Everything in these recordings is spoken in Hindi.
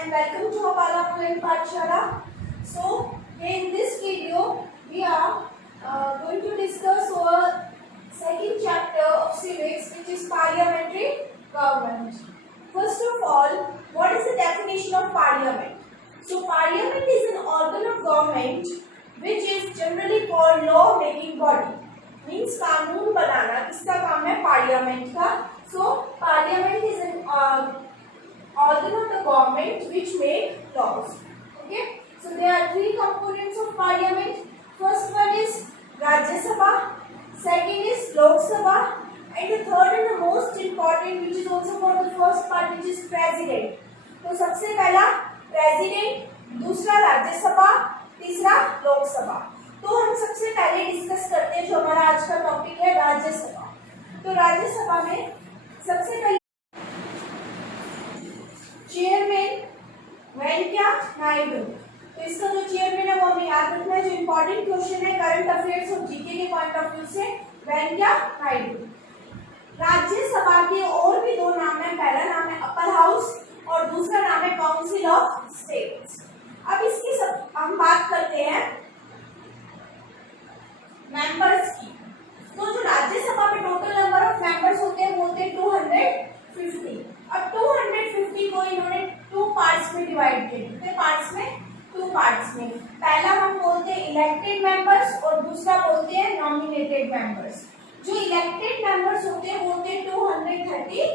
and welcome to Apala Online Pathshala. So in this video we are going to discuss our second chapter of civics, which is parliamentary government. First of all, what is the definition of parliament? So parliament is an organ of government which is generally called law making body. Means कानून बनाना किसका काम है? पार्लियामेंट का. So parliament is an organ of the government which make laws. Okay. So there are three components of parliament. First one is Rajya Sabha, second is Lok Sabha, and the third and the most important, which is also for the first part, which is president. तो सबसे पहला president, दूसरा राज्य सभा, तीसरा लोक सभा. तो हम सबसे पहले डिस्कस करते हैं जो हमारा आज का टॉपिक है राज्यसभा. तो राज्यसभा में सबसे पहले चेयरमैन वेंकैया नायडू. तो इसका जो चेयरमैन है वो हमें याद रखना है. जो इम्पोर्टेंट क्वेश्चन है करंट अफेयर्स और जीके के पॉइंट ऑफ व्यू से, वेंकैया नायडू. राज्यसभा के और भी दो नाम है. पहला नाम है अपर हाउस और दूसरा नाम है काउंसिल ऑफ स्टेट्स. अब इसकी सब हम बात करते हैं मेंबर्स की. तो जो राज्यसभा में टोटल नंबर ऑफ मेंबर्स होते हैं वो होते हैं 250. अब 250 को इन्होंने टू पार्ट्स में डिवाइड किया. कितने पार्ट्स में? टू पार्ट्स में. पहला हम बोलते हैं इलेक्टेड मेंबर्स और दूसरा बोलते हैं नॉमिनेटेड मेंबर्स. जो इलेक्टेड मेंबर्स होते हैं वो होते हैं 238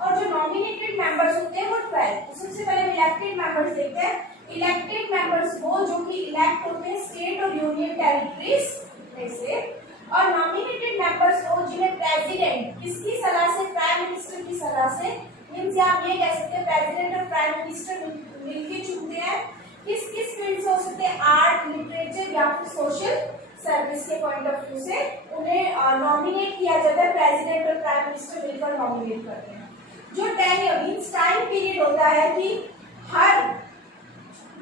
और जो नॉमिनेटेड मेंबर्स होते हैं वो 12. तो सबसे पहले इलेक्टेड मेंबर्स देखते हैं. इलेक्टेड मेंबर्स वो जो कि इलेक्ट होते हैं स्टेट और यूनियन टेरिटरीज में से, और नॉमिनेटेड मेंबर्स वो जिन्हें प्रेसिडेंट किसकी सलाह से? प्राइम मिनिस्टर की सलाह से. मींस आप ये कह सकते हैं प्रेसिडेंट और प्राइम मिनिस्टर मिलकर चुनते हैं. किस किस फील्ड से हो सकते हैं? आर्ट, लिटरेचर या फिर सोशल सर्विस के पॉइंट ऑफ व्यू से उन्हें नॉमिनेट किया जाता है. प्रेसिडेंट और प्राइम मिनिस्टर मिलकर नॉमिनेट करते हैं. जो टेन्योर मींस टाइम पीरियड होता है कि हर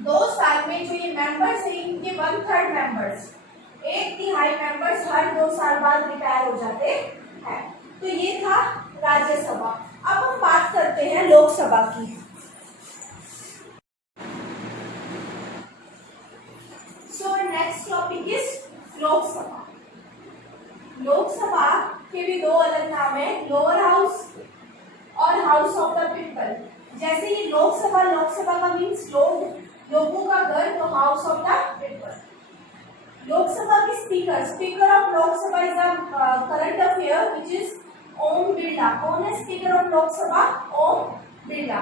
2 साल में जो ये मेंबर्स हैं इनके 1/3 मेंबर्स, 1/3 मेंबर्स हर 2 साल बाद रिटायर हो जाते हैं. तो ये था राज्यसभा. अब हम बात करते हैं लोकसभा की. So next topic is Lok Sabha. Lok Sabha के भी दो अलग नाम है, लोअर हाउस और हाउस ऑफ द पीपल. जैसे ये लोकसभा का मीन्स लोगों का घर, तो house of the people. Lok Sabha के speaker of Lok Sabha is the current affair which is Om Birla. कौन है स्पीकर ऑफ लोकसभा? ओम बिरला.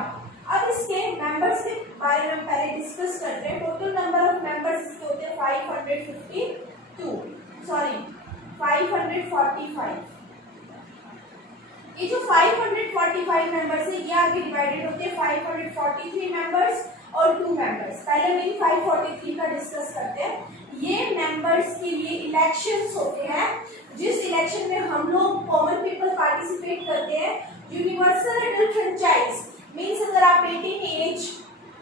अब इसके मेंबर्स के बारे में पहले डिस्कस करते हैं. टोटल नंबर ऑफ मेंबर्स इसके होते हैं 545. ये जो 545 मेंबर्स है ये आगे डिवाइडेड होते हैं 543 मेंबर्स और 2 मेंबर्स. पहले हम 543 का डिस्कस करते हैं. ये मेंबर्स के लिए इलेक्शंस होते हैं. जिस इलेक्शन में हम लोग कॉमन पीपल पार्टिसिपेट करते हैं. यूनिवर्सल एडल्ट फ्रेंचाइज मीन्स अगर आप 18 एज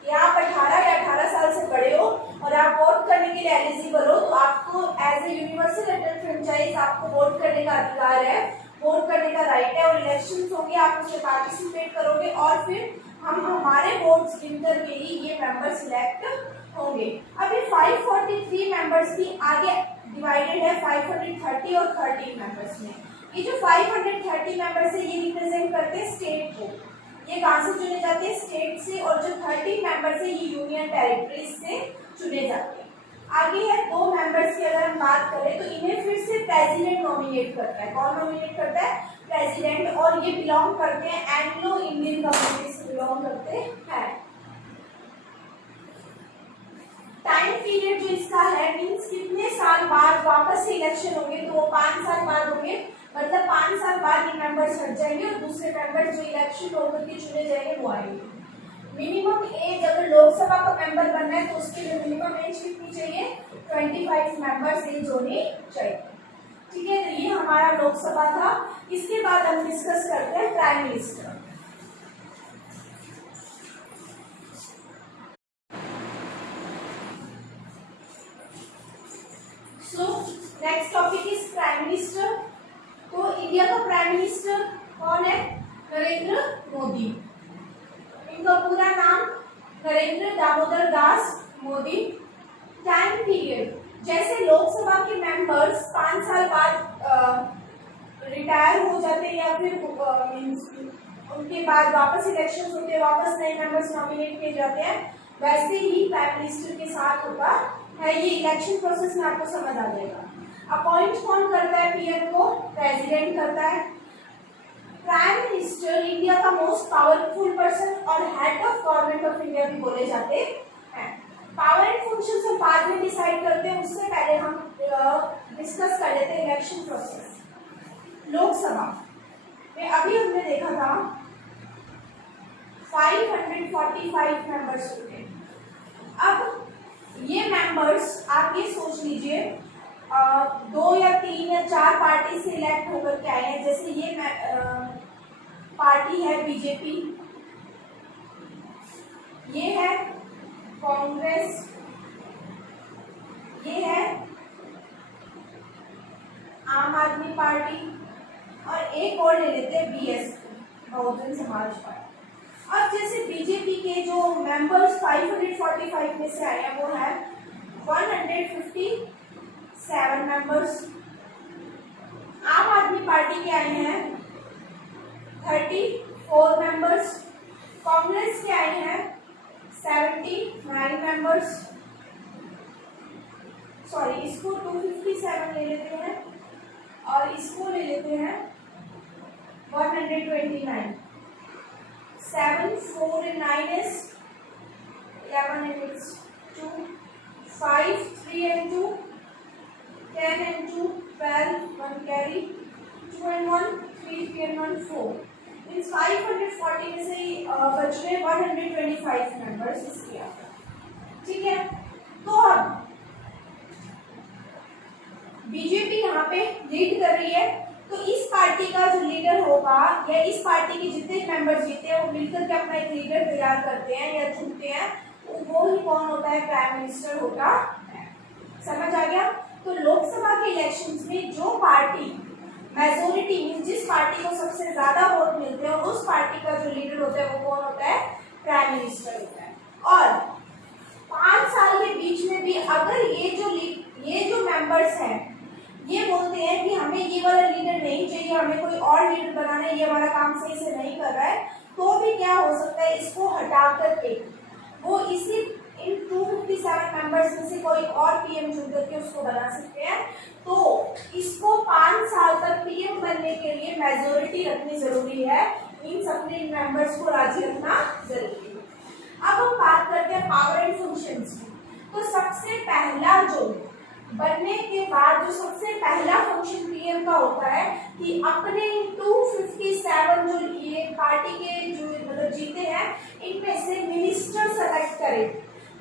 या आप 18 साल से बड़े हो और आप वोट करने के लिए एलिजिबल हो, तो आपको as a universal adult franchise आपको वोट करने का अधिकार है, वोट करने का राइट है. और इलेक्शंस होंगे, आप उसमें पार्टिसिपेट करोगे और फिर हम हमारे वोट्स गिनकर के ही ये मेंबर सिलेक्ट होंगे. अब ये 543 मेंबर्स भी आगे डिवाइडेड है 530 और 13 मेंबर्स में. ये जो 530 मेंबर्स है ये रिप्रेजेंट करते हैं स्टेट को. ये कहाँ से चुने जाते हैं? स्टेट से. और जो 13 मेंबर्स है ये यूनियन टेरिटरीज से चुने जाते हैं. आगे है 2 मेंबर्स की अगर हम बात करें तो इन्हें फिर से प्रेसिडेंट नॉमिनेट करता है. कौन नॉमिनेट करता है? प्रेसिडेंट. और ये बिलोंग करते हैं एंग्लो इंडियन कम्युनिटी से बिलोंग करते हैं. टाइम पीरियड जो इसका है मींस कितने साल बाद वापस से इलेक्शन होंगे, तो वो 5 साल बाद होंगे. मतलब 5 साल बाद ये मेंबर्स हट जाएंगे और दूसरे मेंबर्स जो इलेक्शन होकर के चुने जाएंगे वो आएंगे. मिनिमम एज अगर लोकसभा का मेंबर बनना है तो उसके लिए मिनिमम एज कितनी चाहिए? 25 मेंबर्स एज होनी चाहिए. ठीक है. तो ये हमारा लोकसभा था. इसके बाद हम डिस्कस करते हैं prime minister. So next topic is prime minister. तो इंडिया का प्राइम मिनिस्टर कौन है? नरेंद्र मोदी. इनका पूरा नाम नरेंद्र दामोदर दास मोदी। टाइम पीरियड, जैसे लोकसभा के मेंबर्स 5 साल बाद रिटायर हो जाते हैं या फिर उनके बाद वापस इलेक्शन होते हैं, वापस नए मेंबर्स नॉमिनेट किए जाते हैं, वैसे ही प्राइम मिनिस्टर के साथ होता है। ये इलेक्शन प्रोसेस में आपको समझ आ जाएगा। अपॉइंट कौन करता है पीएम को? प्रेसिडेंट करता है। प्राइम मिनिस्टर इंडिया का मोस्ट पावरफुल पर्सन और head of government of India भी बोले जाते हैं। पावर एंड फंक्शंस हम बाद में डिसाइड करते हैं, उससे पहले हम डिस्कस कर लेते हैं इलेक्शन प्रोसेस। लोकसभा में अभी हमने देखा था 545 मेंबर्स होते हैं। अब ये मेंबर्स आप ये सोच लीजिए 2 या 3 या 4 पार्टी से इलेक्ट होकर के आए हैं। जैसे ये पार्टी है बीजेपी, ये है कांग्रेस, ये है आम आदमी पार्टी और एक और ले लेते हैं बीएसपी, बहुजन समाज पार्टी। अब जैसे बीजेपी के जो मेंबर्स 545 में से आए हैं वो है 157 मेंबर्स। आम आदमी पार्टी के आए हैं 34 मेंबर्स। कांग्रेस के आए हैं 79 मेंबर्स। सॉरी, इसको 257 ले लेते हैं और इसको ले लेते हैं 129। 7, 4 and 9 is 11 and it's 2, 5, 3 and 2, 10 and 2, 12, 1 carry, 2 and 1, 3, 3 and 1, 4. Means 540 में से बच गए 125 मेंबर्स इसके आगे। ठीक है, तो अब बीजेपी यहाँ पे लीड कर रही है, तो इस पार्टी का जो लीडर होगा या इस पार्टी के जितने मेंबर जीते हैं वो मिलकर के अपना एक लीडर तैयार करते हैं या चुनते हैं, वो ही कौन होता है? प्राइम मिनिस्टर होता है। समझ आ गया? तो लोकसभा के इलेक्शंस में जो पार्टी मेजोरिटी मीन जिस पार्टी को सबसे ज्यादा वोट मिलते हैं उस पार्टी का जो लीडर होता है वो कौन होता है? प्राइम मिनिस्टर होता है। और 5 साल के बीच में भी अगर ये जो मेंबर्स हैं ये बोलते हैं कि हमें ये वाला लीडर नहीं चाहिए, हमें कोई और लीडर बनाना है, ये हमारा काम सही से नहीं कर रहा है, तो भी क्या हो सकता है? इसको हटा करके वो इसी इन 257 मेंबर्स में से कोई और पीएम चुन करके उसको बना सकते हैं। तो इसको 5 साल तक पीएम बनने के लिए मेजोरिटी रखनी जरूरी है, इन सबने मेंबर्स को राजी रखना जरूरी है। अब हम बात करते हैं पावर एंड फंक्शंस की। तो सबसे पहला जो बनने के बाद जो सबसे पहला फंक्शन पीएम का होता है कि अपने 257 जो ये पार्टी के जो मतलब जीते हैं इनमें से मिनिस्टर सेलेक्ट करें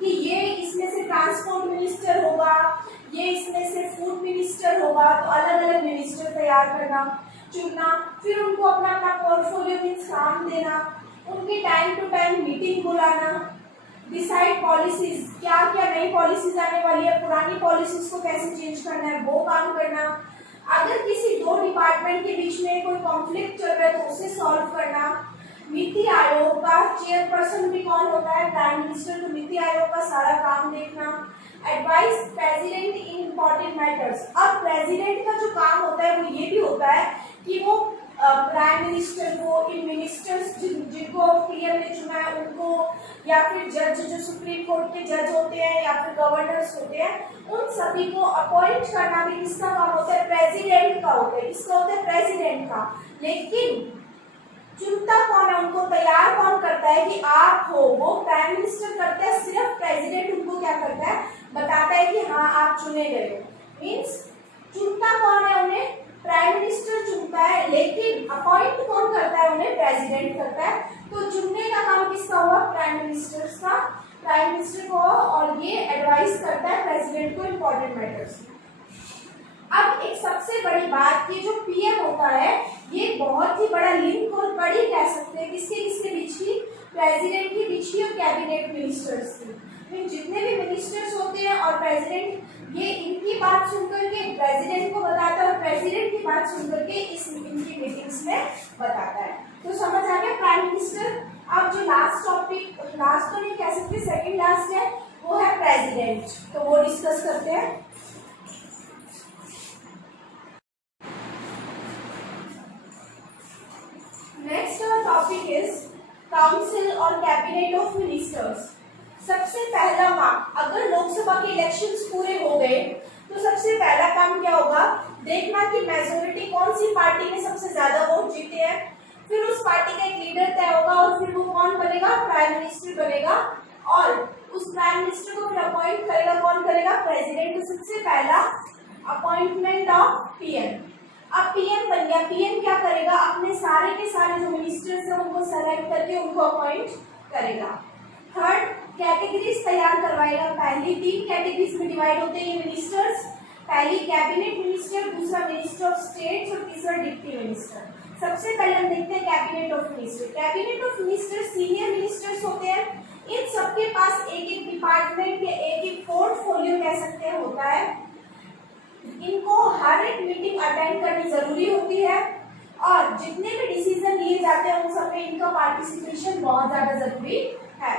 कि ये इसमें से ट्रांसपोर्ट मिनिस्टर होगा, ये इसमें से फूड मिनिस्टर होगा, तो अलग अलग मिनिस्टर तैयार करना, चुनना, फिर उनको अपना अपना पोर्टफोलियो मीन्स काम देना, उनकी टाइम टू टाइम मीटिंग बुलाना, डिसाइड पॉलिसीज, क्या क्या नई पॉलिसीज आने वाली है, पुरानी पॉलिसीज को कैसे चेंज करना है वो काम करना, अगर किसी 2 डिपार्टमेंट के बीच में कोई कॉन्फ्लिक्ट चल रहा है तो उसे सॉल्व करना। नीति आयोग का चेयरपर्सन भी कौन होता है? Prime minister. तो नीति आयोग का सारा काम देखना, advice president in important matters. अब प्रेसिडेंट का जो काम होता है वो ये भी होता है कि वो प्राइम मिनिस्टर को, इन मिनिस्टर्स जिनको पीएम ने चुना है उनको, या फिर जज जो सुप्रीम कोर्ट के जज होते हैं या फिर गवर्नर्स होते हैं, उन सभी को अपॉइंट करना भी किसका काम होता है? प्रेसिडेंट का होता है। इसका होता है प्रेसिडेंट का। लेकिन चुनता कौन है? उनको तैयार कौन करता है कि आप हो? वो प्राइम मिनिस्टर करता है। सिर्फ प्रेसिडेंट उनको क्या करता है? बताता है कि हाँ आप चुने गए हो। मीन्स चुनता कौन है? उन्हें प्राइम मिनिस्टर चुनता है, लेकिन अपॉइंट कौन करता है? उन्हें प्रेसिडेंट करता है। तो चुनने का काम किसका हुआ? प्राइम मिनिस्टर का, प्राइम मिनिस्टर को, और ये एडवाइस करता है प्रेसिडेंट को इम्पोर्टेंट मैटर्स में। अब एक सबसे बड़ी बात, ये जो पीएम होता है ये बहुत ही बड़ा लिंक और बड़ी कह सकते हैं किसके किसके बीच की? प्रेसिडेंट के बीच की और कैबिनेट मिनिस्टर्स की। जितने भी मिनिस्टर्स होते हैं और प्रेसिडेंट, ये इनकी बात सुनकर के प्रेसिडेंट को बताता है और प्रेसिडेंट की बात सुनकर के इनकी मीटिंग्स में बताता है। तो समझ आ गया प्राइम मिनिस्टर। अब जो लास्ट टॉपिक, लास्ट तो नहीं कह सकते, है वो है प्रेसिडेंट, तो वो डिस्कस करते हैं। नेक्स्ट टॉपिक इज काउंसिल और कैबिनेट ऑफ मिनिस्टर्स। सबसे पहला काम, अगर लोकसभा के इलेक्शंस पूरे हो गए तो सबसे पहला काम क्या होगा, देखना कि मेजोरिटी कौन सी पार्टी ने सबसे ज्यादा वोट जीते हैं। फिर उस पार्टी का एक लीडर तय होगा और फिर वो कौन बनेगा, प्राइम मिनिस्टर बनेगा, और उस प्राइम मिनिस्टर को फिर अपॉइंट करेगा कौन करेगा, प्रेसिडेंट। तो सबसे पहला अपॉइंटमेंट ऑफ पीएम। अब पीएम बन गया, पीएम क्या करेगा, अपने सारे के सारे जो मिनिस्टर्स हैं उनको सेलेक्ट करके उनको अपॉइंट करेगा। थर्ड, कैटेगरीज तैयार करवाएगा। पहली 3 कैटेगरीज में डिवाइड होते हैं ये मिनिस्टर्स, पहली कैबिनेट मिनिस्टर, दूसरा मिनिस्टर ऑफ स्टेट्स और तीसरा डिप्टी मिनिस्टर। सबसे पहले हम देखते हैं cabinet of minister. Cabinet of minister senior ministers होते हैं, इन सबके पास एक एक डिपार्टमेंट या एक एक पोर्टफोलियो कह सकते हैं होता है। इनको हर एक मीटिंग अटेंड करनी जरूरी होती है और जितने भी डिसीजन लिए जाते हैं उन सब में इनका पार्टिसिपेशन बहुत ज्यादा जरूरी है।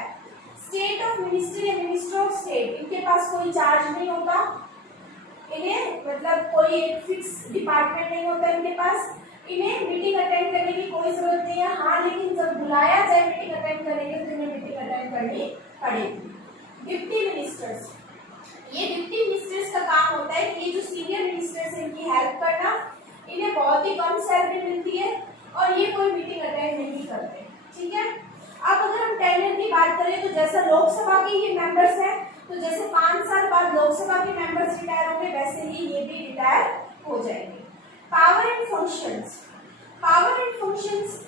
स्टेट ऑफ मिनिस्टर या मिनिस्टर ऑफ स्टेट, इनके पास कोई चार्ज नहीं होता, इन्हें मतलब कोई एक फिक्स डिपार्टमेंट नहीं होता इनके पास, इन्हें मीटिंग अटेंड करने की कोई जरूरत नहीं है। हाँ, लेकिन जब बुलाया जाए मीटिंग अटेंड करने के तो इन्हें मीटिंग अटेंड करनी पड़ेगी। डिप्टी मिनिस्टर्स, ये डिप्टी मिनिस्टर्स का काम होता है कि ये जो सीनियर मिनिस्टर्स हैं इनकी हेल्प करना। इन्हें बहुत ही कम सैलरी मिलती है और ये कोई मीटिंग अटेंड नहीं करते, ठीक है। अब अगर हम टेन्योर की बात करें तो जैसा लोकसभा के ये मेंबर्स हैं, तो जैसे 5 साल बाद लोकसभा के मेंबर्स रिटायर होंगे वैसे ही ये भी रिटायर हो जाएंगे। Power and functions, power and functions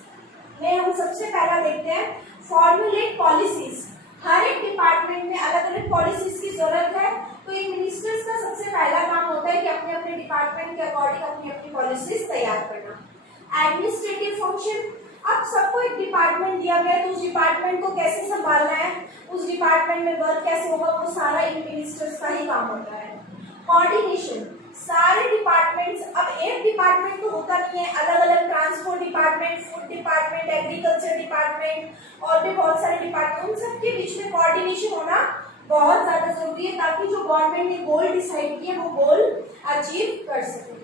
में हम सबसे पहला देखते हैं फॉर्मुलेट पॉलिसीज। हर एक डिपार्टमेंट में अलग अलग पॉलिसीज की जरूरत है, तो ये मिनिस्टर्स का सबसे पहला काम होता है कि अपने अपने डिपार्टमेंट के अकॉर्डिंग अपनी अपनी पॉलिसीज तैयार करना। एडमिनिस्ट्रेटिव फंक्शन, अब सबको एक डिपार्टमेंट दिया गया है तो उस डिपार्टमेंट को कैसे संभालना है, उस डिपार्टमेंट में वर्क कैसे होगा, वो सारा इन मिनिस्टर्स का ही काम होता है। कोऑर्डिनेशन, सारे डिपार्टमेंट्स, अब एक डिपार्टमेंट तो होता नहीं है, अलग अलग transport department, food department, agriculture department और भी बहुत सारे डिपार्टमेंट, उन सबके बीच में कोऑर्डिनेशन होना बहुत ज्यादा जरूरी है ताकि जो गवर्नमेंट ने गोल डिसाइड किए वो गोल अचीव कर सके।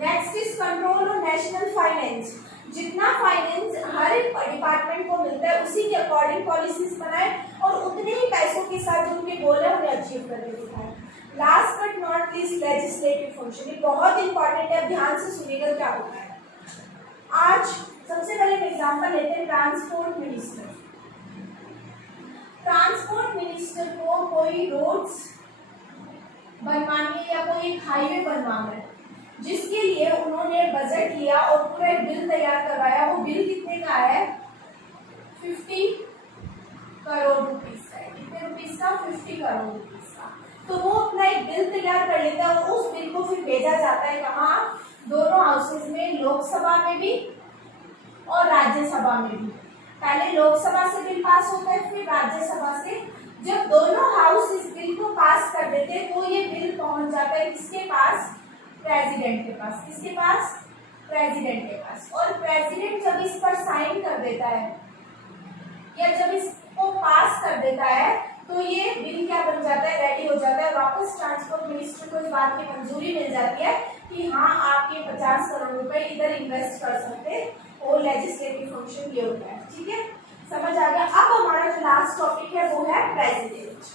नेक्स्ट इज कंट्रोल और नेशनल फाइनेंस। जितना फाइनेंस हर एक डिपार्टमेंट को मिलता है उसी के अकॉर्डिंग पॉलिसीज बनाए और उतने ही पैसों के साथ जो उनके गोल है उन्हें अचीव करके दिखाए। Last but not least legislative function, ये बहुत इंपॉर्टेंट है, ध्यान से सुनिएगा क्या होता है। आज सबसे पहले एग्जांपल लेते हैं ट्रांसपोर्ट मिनिस्टर। ट्रांसपोर्ट मिनिस्टर को कोई रोड्स बनवानी या कोई एक हाईवे बनवाना है, जिसके लिए उन्होंने बजट लिया और पूरा एक बिल तैयार करवाया। वो बिल कितने का है, 50 करोड़ रुपीस का है। कितने रुपीस का, 50 करोड़ रुपीस का। तो वो अपना एक बिल तैयार कर लेता है और उस बिल को फिर भेजा जाता है कहाँ, दोनों हाउसेज में, लोकसभा में भी और राज्यसभा में भी। पहले लोकसभा से बिल पास होता है फिर राज्यसभा से। जब दोनों हाउस इस बिल को पास कर देते हैं तो ये बिल पहुंच जाता है किसके पास, प्रेसिडेंट के पास। किसके पास, प्रेसिडेंट के पास। और प्रेसिडेंट जब इस पर साइन कर देता है या जब इसको पास कर देता है तो ये बिल क्या बन जाता है, रेडी हो जाता है। वापस ट्रांसपोर्ट मिनिस्टर को इस बात की मंजूरी मिल जाती है कि हाँ आप ये 50 करोड़ रुपए इधर इन्वेस्ट कर सकते और लेजिस्लेटिव फंक्शन ये होता है, ठीक है, समझ आ गया। अब हमारा जो लास्ट टॉपिक है वो है प्रेसिडेंट।